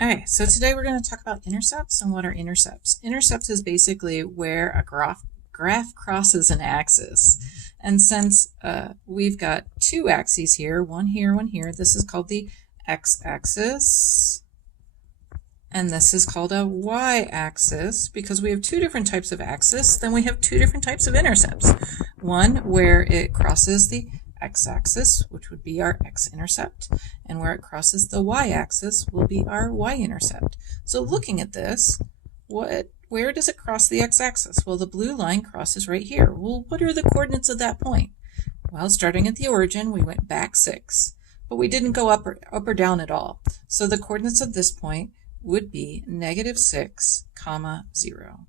Okay, so today we're going to talk about intercepts and what are intercepts. Intercepts is basically where a graph crosses an axis. And since we've got two axes here, one here, this is called the x-axis. And this is called a y-axis because we have two different types of axis, then we have two different types of intercepts. One where it crosses the x-axis, which would be our x-intercept, and where it crosses the y-axis will be our y-intercept. So looking at this, where does it cross the x-axis? Well, the blue line crosses right here. Well, what are the coordinates of that point? Well, starting at the origin, we went back 6, but we didn't go up or down at all. So the coordinates of this point would be -6, 0.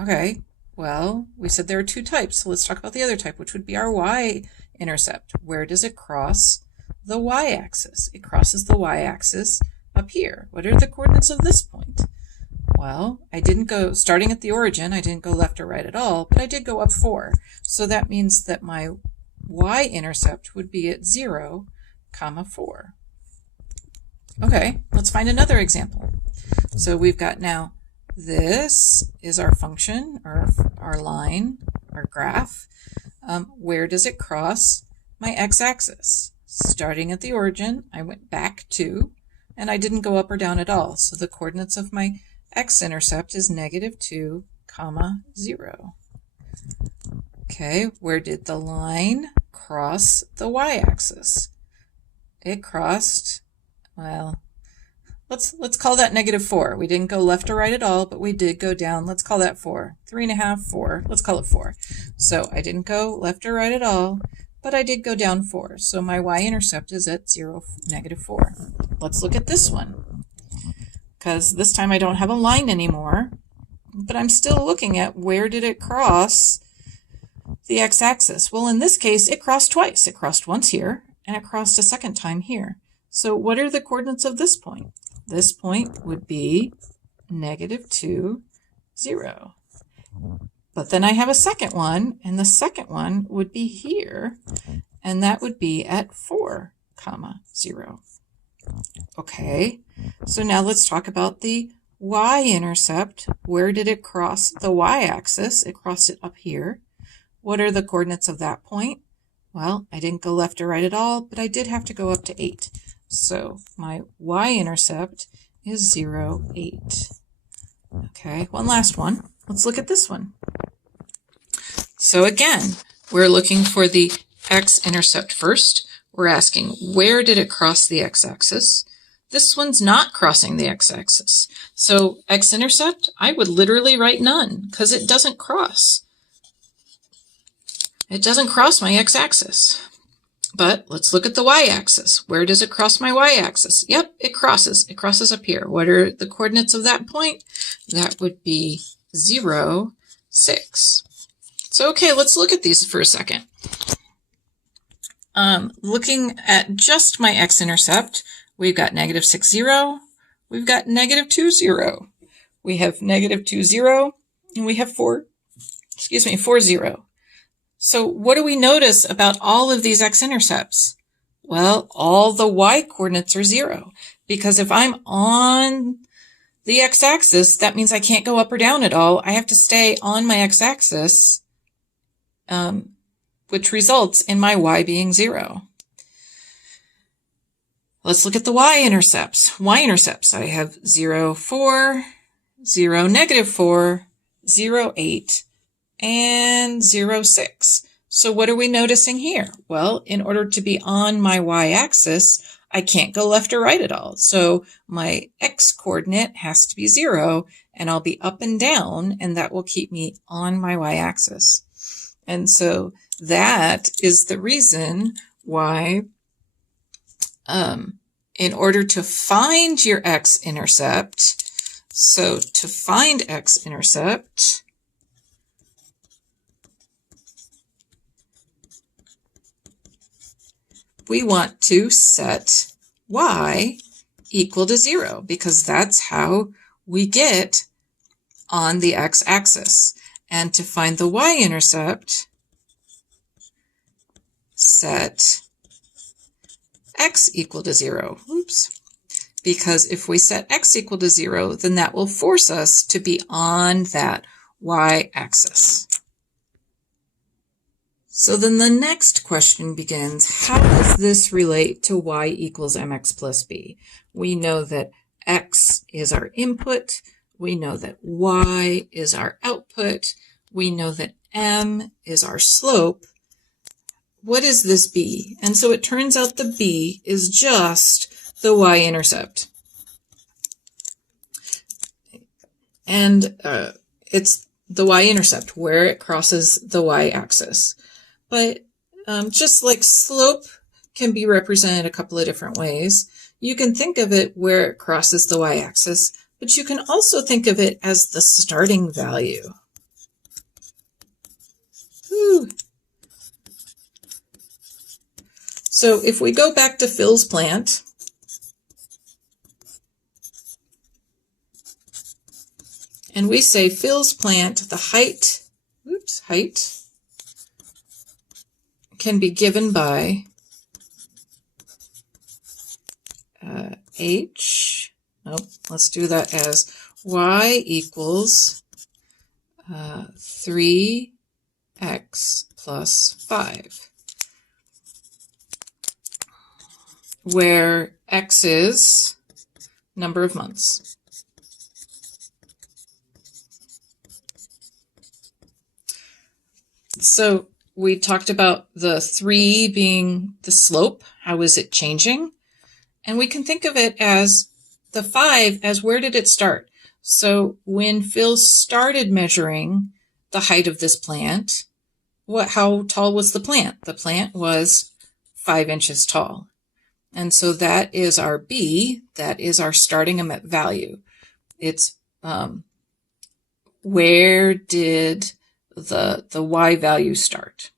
Okay. Well, we said there are two types, so let's talk about the other type, which would be our y-intercept. Where does it cross the y-axis? It crosses the y-axis up here. What are the coordinates of this point? Well, I didn't go, starting at the origin, I didn't go left or right at all, but I did go up 4. So that means that my y-intercept would be at 0, 4. Okay, let's find another example. So we've got now this is our function, or our line, our graph. Where does it cross my x-axis? Starting at the origin, I went back 2, and I didn't go up or down at all. So the coordinates of my x-intercept is -2, 0. Okay, where did the line cross the y-axis? It crossed, well, let's call that -4. We didn't go left or right at all, but we did go down. Let's call that 4. 3.5, 4. Let's call it 4. So I didn't go left or right at all, but I did go down 4. So my y-intercept is at 0, -4. Let's look at this one, because this time I don't have a line anymore, but I'm still looking at where did it cross the x-axis. Well, in this case, it crossed twice. It crossed once here, and it crossed a second time here. So what are the coordinates of this point? This point would be -2, 0. But then I have a second one, and the second one would be here, and that would be at 4, 0. Okay, so now let's talk about the y-intercept. Where did it cross the y-axis? It crossed it up here. What are the coordinates of that point? Well, I didn't go left or right at all, but I did have to go up to 8. So my y-intercept is 0, 8. Okay, one last one. Let's look at this one. So again, we're looking for the x-intercept first. We're asking, where did it cross the x-axis? This one's not crossing the x-axis. So x-intercept, I would literally write none, because it doesn't cross. It doesn't cross my x-axis. But let's look at the y-axis. Where does it cross my y-axis? Yep, it crosses. It crosses up here. What are the coordinates of that point? That would be 0, 6. So, okay, let's look at these for a second. Looking at just my x-intercept, we've got -6, 0. We've got -2, 0. We have -2, 0, and we have 4, 0. So what do we notice about all of these x-intercepts? Well, all the y-coordinates are 0, because if I'm on the x-axis, that means I can't go up or down at all. I have to stay on my x-axis, which results in my y being 0. Let's look at the y-intercepts. Y-intercepts, I have 0, 4, 0, -4, 0, 8, and 0, 6. So what are we noticing here? Well, in order to be on my y-axis, I can't go left or right at all. So my x-coordinate has to be 0, and I'll be up and down, and that will keep me on my y-axis. And so that is the reason why, in order to find your x-intercept, so to find x-intercept, we want to set y equal to 0, because that's how we get on the x-axis. And to find the y-intercept, set x equal to 0. Oops. because if we set x equal to 0, then that will force us to be on that y-axis. So then the next question begins, how does this relate to y equals mx plus b? We know that x is our input. We know that y is our output. We know that m is our slope. What is this b? And so it turns out the b is just the y-intercept. And it's the y-intercept where it crosses the y-axis. But just like slope can be represented a couple of different ways, you can think of it where it crosses the y-axis, but you can also think of it as the starting value. Whew. So if we go back to Phil's plant, and we say Phil's plant, the height can be given by let's do that as y equals 3x plus 5, where x is number of months. So we talked about the 3 being the slope. How is it changing? And we can think of it as the 5 as where did it start? So when Phil started measuring the height of this plant, how tall was the plant? The plant was 5 inches tall. And so that is our B, that is our starting value. It's where did the y value start?